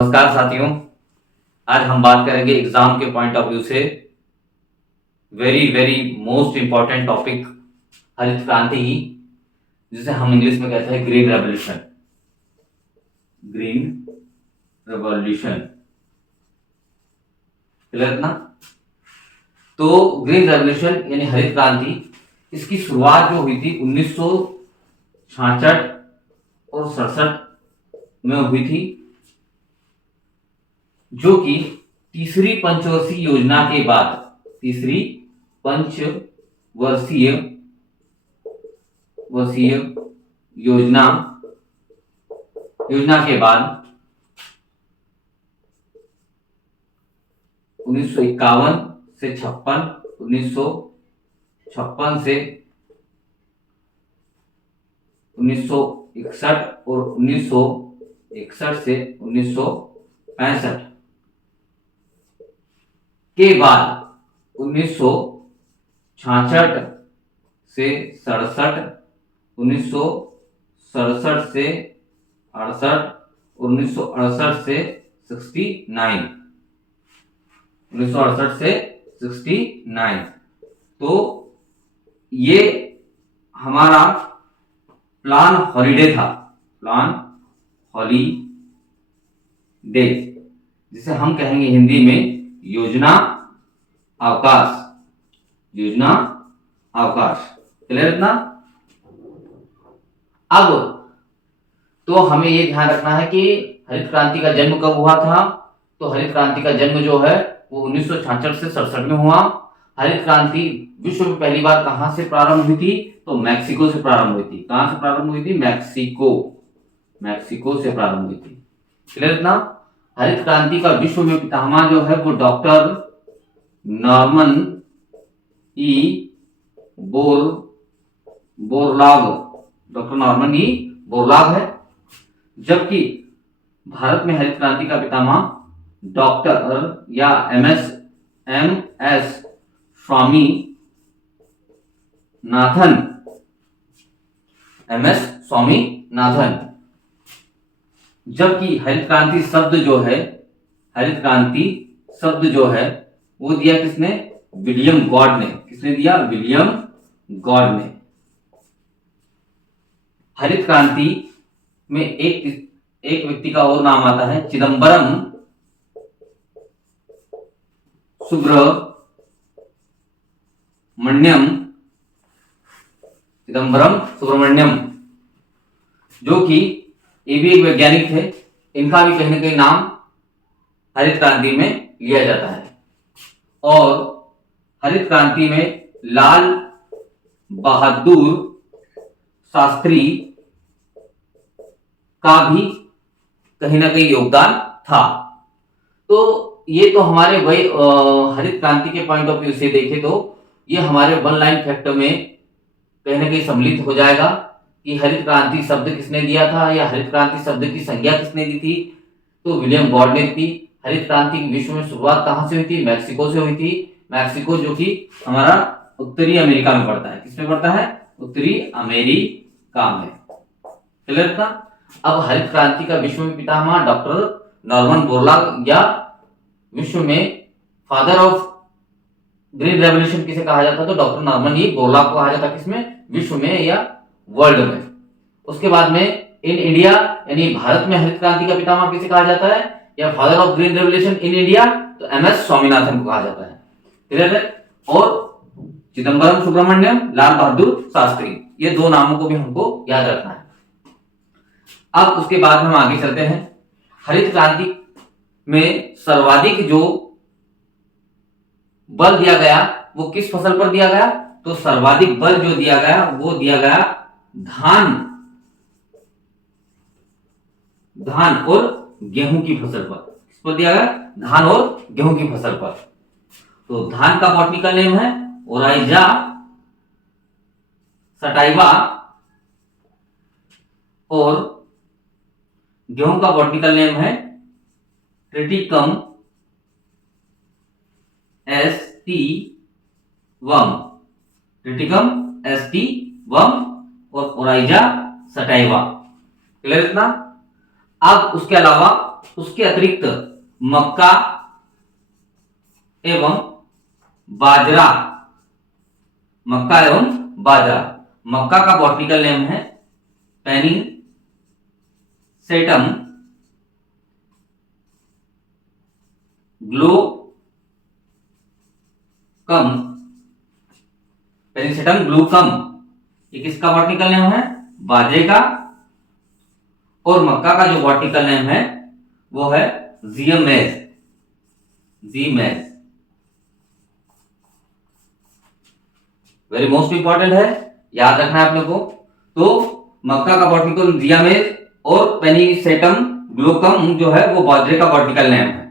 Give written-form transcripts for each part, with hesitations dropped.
नमस्कार साथियों, आज हम बात करेंगे एग्जाम के पॉइंट ऑफ व्यू से very very most important topic हरित क्रांति की, जिसे हम इंग्लिश में कहते हैं green revolution. Green revolution clear ना? तो ग्रीन रेवोल्यूशन यानी हरित क्रांति, इसकी शुरुआत जो हुई थी 1966 और 67 में हुई थी, जो कि तीसरी पंचवर्षीय योजना के बाद, तीसरी पंचवर्षीय योजना के बाद 1951 से 56, 1956 से 1961 और 1961 से 1965 के बाद 1966 से 67, 1967 से 68, 1968 से 69, 1968 से 69। तो ये हमारा प्लान हॉलीडे था, प्लान हॉलीडे, जिसे हम कहेंगे हिंदी में योजना अवकाश, योजना अवकाश। क्लियर ना? अब तो हमें ये ध्यान रखना है कि हरित क्रांति का जन्म कब हुआ था। तो हरित क्रांति का जन्म जो है वो 1966 से 67 में हुआ। हरित क्रांति विश्व में पहली बार कहां से प्रारंभ हुई थी? तो मैक्सिको से प्रारंभ हुई थी। कहां से प्रारंभ हुई थी? मैक्सिको से प्रारंभ हुई थी। क्लियर ना? हरित क्रांति का विश्व में पितामह जो है वो doctor Norman E Borlaug, doctor Norman E Borlaug है। जबकि भारत में हरित क्रांति का पितामह डॉक्टर या एम एस स्वामीनाथन। जबकि हरित क्रांति शब्द जो है वो दिया किसने? विलियम गॉड ने। किसने दिया? विलियम गॉड ने। हरित क्रांति में एक व्यक्ति का और नाम आता है, चिदम्बरम सुब्रमण्यम, जो कि ये भी एक वैज्ञानिक थे। इनका भी कहीं ना कहीं नाम हरित क्रांति में लिया जाता है। और हरित क्रांति में लाल बहादुर शास्त्री का भी कहीं ना कहीं योगदान था। तो ये तो हमारे वही हरित क्रांति के पॉइंट ऑफ व्यू से देखें तो ये हमारे वन लाइन फैक्ट में कहीं ना कहीं सम्मिलित हो जाएगा कि हरित क्रांति शब्द किसने दिया था या हरित क्रांति शब्द की संज्ञा किसने दी थी? तो विलियम गॉड ने दी। हरित क्रांति की विश्व में शुरुआत कहां से हुई थी? मैक्सिको से हुई थी। मैक्सिको जो कि हमारा उत्तरी अमेरिका में पड़ता है। किसमें पड़ता है? उत्तरी अमेरिका में। क्लियर था? अब हरित क्रांति का विश्व में पितामह डॉक्टर नॉर्मन बोरलॉग या विश्व में फादर ऑफ ग्रीन रेवोल्यूशन किसे कहा जाता? तो डॉक्टर नॉर्मन ई बोरलॉग को कहा जाता। किसमें? विश्व में या वर्ल्ड में। उसके बाद में इन इंडिया यानी भारत में हरित क्रांति का पितामह किसे कहा जाता है या father of green revolution in India? तो एम एस स्वामीनाथन को कहा जाता है। क्लियर है? और चिदम्बरम सुब्रमण्यम, लाल बहादुर शास्त्री, ये दो नामों को भी हमको याद रखना है। अब उसके बाद हम आगे चलते हैं। हरित क्रांति में सर्वाधिक जो बल दिया गया वो किस फसल पर दिया गया? तो सर्वाधिक बल जो दिया गया वो दिया गया धान और गेहूं की फसल पर। किस पर दिया गया? धान और गेहूं की फसल पर। तो धान का बॉटनिकल नेम है ओराइजा सटाइवा और गेहूं का बॉटनिकल नेम है ट्रिटिकम एस्टिवम और ओराइजा सटाइवा। क्लियर इतना? अब उसके अलावा उसके अतिरिक्त मक्का एवं बाजरा, मक्का एवं बाजरा। मक्का का बॉटनिकल नेम है पेनिसेटम ग्लोकम, पेनिसेटम ग्लूकम, ये किसका बॉटनिकल नेम है? बाजरे का। और मक्का का जो बॉटनिकल नेम है वो है जीमेज, जीमेज। वेरी मोस्ट इंपॉर्टेंट है, याद रखना है आप लोग को। तो मक्का का बॉटनिकल जियामेज और पेनिसेटम ग्लूकम जो है वो बाजरे का बॉटनिकल नेम है।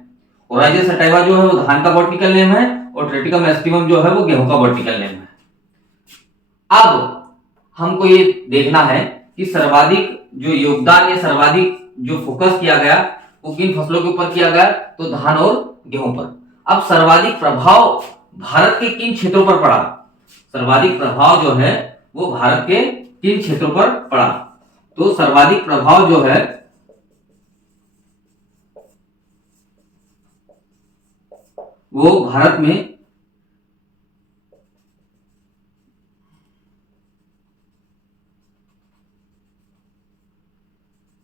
और राइजोस सटाइवा जो है वो धान का बॉटनिकल नेम है और ट्रिटिकम एस्टिवम जो है वो गेहूं का बॉटनिकल नेम है। अब हमको ये देखना है कि सर्वाधिक जो योगदान या सर्वाधिक जो फोकस किया गया वो किन फसलों के ऊपर किया गया, तो धान और गेहूं पर। अब सर्वाधिक प्रभाव भारत के किन क्षेत्रों पर पड़ा? सर्वाधिक प्रभाव जो है वो भारत के किन क्षेत्रों पर पड़ा? तो सर्वाधिक प्रभाव जो है वो भारत में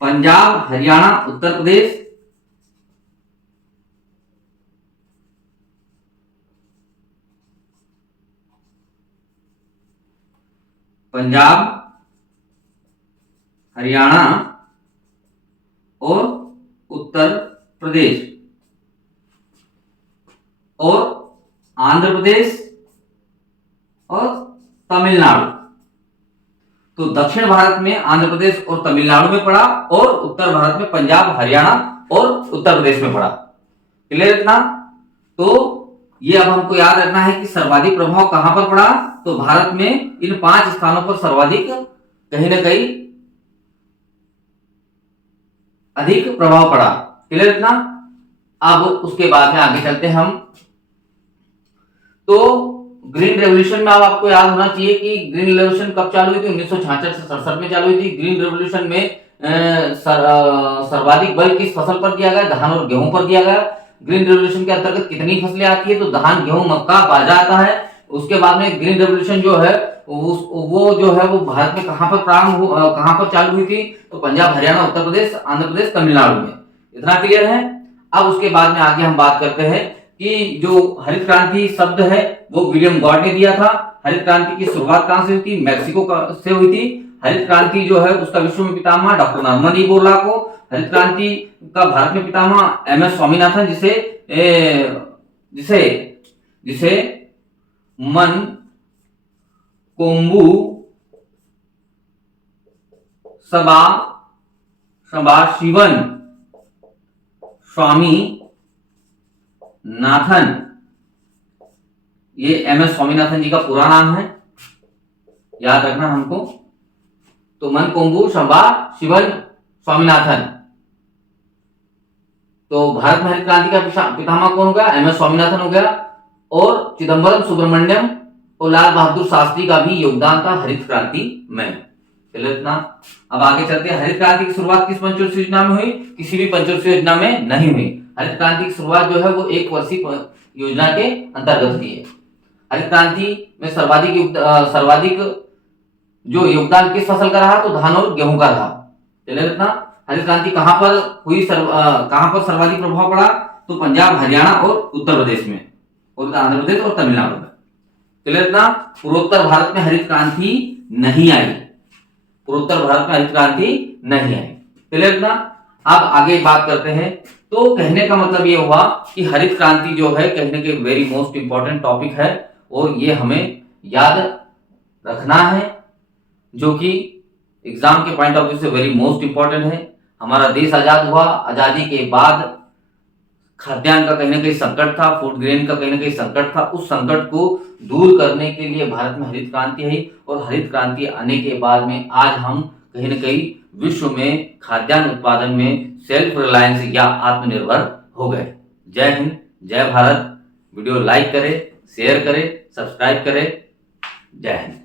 पंजाब, हरियाणा, उत्तर प्रदेश, पंजाब, हरियाणा और उत्तर प्रदेश और आंध्र प्रदेश और तमिलनाडु। तो दक्षिण भारत में आंध्र प्रदेश और तमिलनाडु में पड़ा और उत्तर भारत में पंजाब, हरियाणा और उत्तर प्रदेश में पड़ा। क्लियर इतना? तो ये अब हमको याद रखना है कि सर्वाधिक प्रभाव कहां पर पड़ा, तो भारत में इन 5 स्थानों पर सर्वाधिक कहीं ना कहीं अधिक प्रभाव पड़ा। क्लियर इतना? अब उसके बाद में आगे चलते हैं हम। तो ग्रीन रेवोल्यूशन में अब आपको याद होना चाहिए कि ग्रीन रेवोल्यूशन कब चालू हुई थी? 1966 से 67 में चालू हुई थी। ग्रीन रेवोल्यूशन में सर्वाधिक बल किस फसल पर किया गया? धान और गेहूं पर किया गया। ग्रीन रेवोल्यूशन के अंतर्गत कितनी फसलें आती है? तो धान, गेहूं, मक्का, बाजरा आता है। उसके बाद में ग्रीन रेवोल्यूशन जो है वो जो है वो भारत में कहां पर चालू हुई थी? तो पंजाब, हरियाणा, उत्तर प्रदेश, आंध्र प्रदेश, तमिलनाडु में। इतना क्लियर है? अब उसके बाद में आगे हम बात करते हैं कि जो हरित क्रांति शब्द है वो विलियम गॉड ने दिया था। हरित क्रांति की शुरुआत कहां से हुई थी? मैक्सिको से हुई थी। हरित क्रांति जो है उसका विश्व में पितामह डॉक्टर नॉर्मन ई बोरलॉग। हरित क्रांति का भारत में पितामह एमएस स्वामीनाथन, जिसे मन कोम्बू सदाशिवन स्वामी नाथन, ये एमएस स्वामीनाथन जी का पूरा नाम है, याद रखना हमको। तो मन कोम्बू सदाशिवन स्वामीनाथन। तो भारत में हरित क्रांति का पितामह कौन हो गया? एमएस स्वामीनाथन हो गया। और चिदंबरम सुब्रमण्यम और लाल बहादुर शास्त्री का भी योगदान था हरित क्रांति में। चलो इतना। अब आगे चलते हैं। हरित क्रांति की शुरुआत किस पंचवर्षीय योजना में हुई? किसी भी पंचवर्षीय योजना में नहीं हुई। हरित क्रांति की शुरुआत जो है वो 1 वर्षीय योजना के अंतर्गत हुई है। हरित क्रांति में सर्वाधिक जो योगदान किस फसल का रहा? तो धान और गेहूं का रहा। चलिए इतना। हरित क्रांति कहां पर हुई? कहां पर सर्वाधिक प्रभाव पड़ा? तो पंजाब, हरियाणा और उत्तर प्रदेश में, और आंध्र प्रदेश और तमिलनाडु में। चलिए इतना। पूर्वोत्तर भारत में हरित क्रांति नहीं आई। पूर्वोत्तर भारत में हरित क्रांति नहीं आई। चलिए इतना। अब आगे बात करते हैं। तो कहने का मतलब ये हुआ कि हरित क्रांति जो है कहने के वेरी मोस्ट इंपॉर्टेंट टॉपिक है और ये हमें याद रखना है, जो कि एग्जाम के पॉइंट ऑफ व्यू से वेरी मोस्ट इंपॉर्टेंट है। हमारा देश आजाद हुआ, आजादी के बाद खाद्यान्न का कहीं ना कहीं संकट था, फूड ग्रेन का कहीं ना कहीं संकट था। उस संकट को दूर करने के लिए भारत में हरित क्रांति आई और हरित क्रांति आने के बाद में आज हम कहीं ना कहीं विश्व में खाद्यान्न उत्पादन में सेल्फ रिलायंस या आत्मनिर्भर हो गए। जय हिंद, जय भारत। वीडियो लाइक करें, शेयर करें, सब्सक्राइब करें। जय हिंद।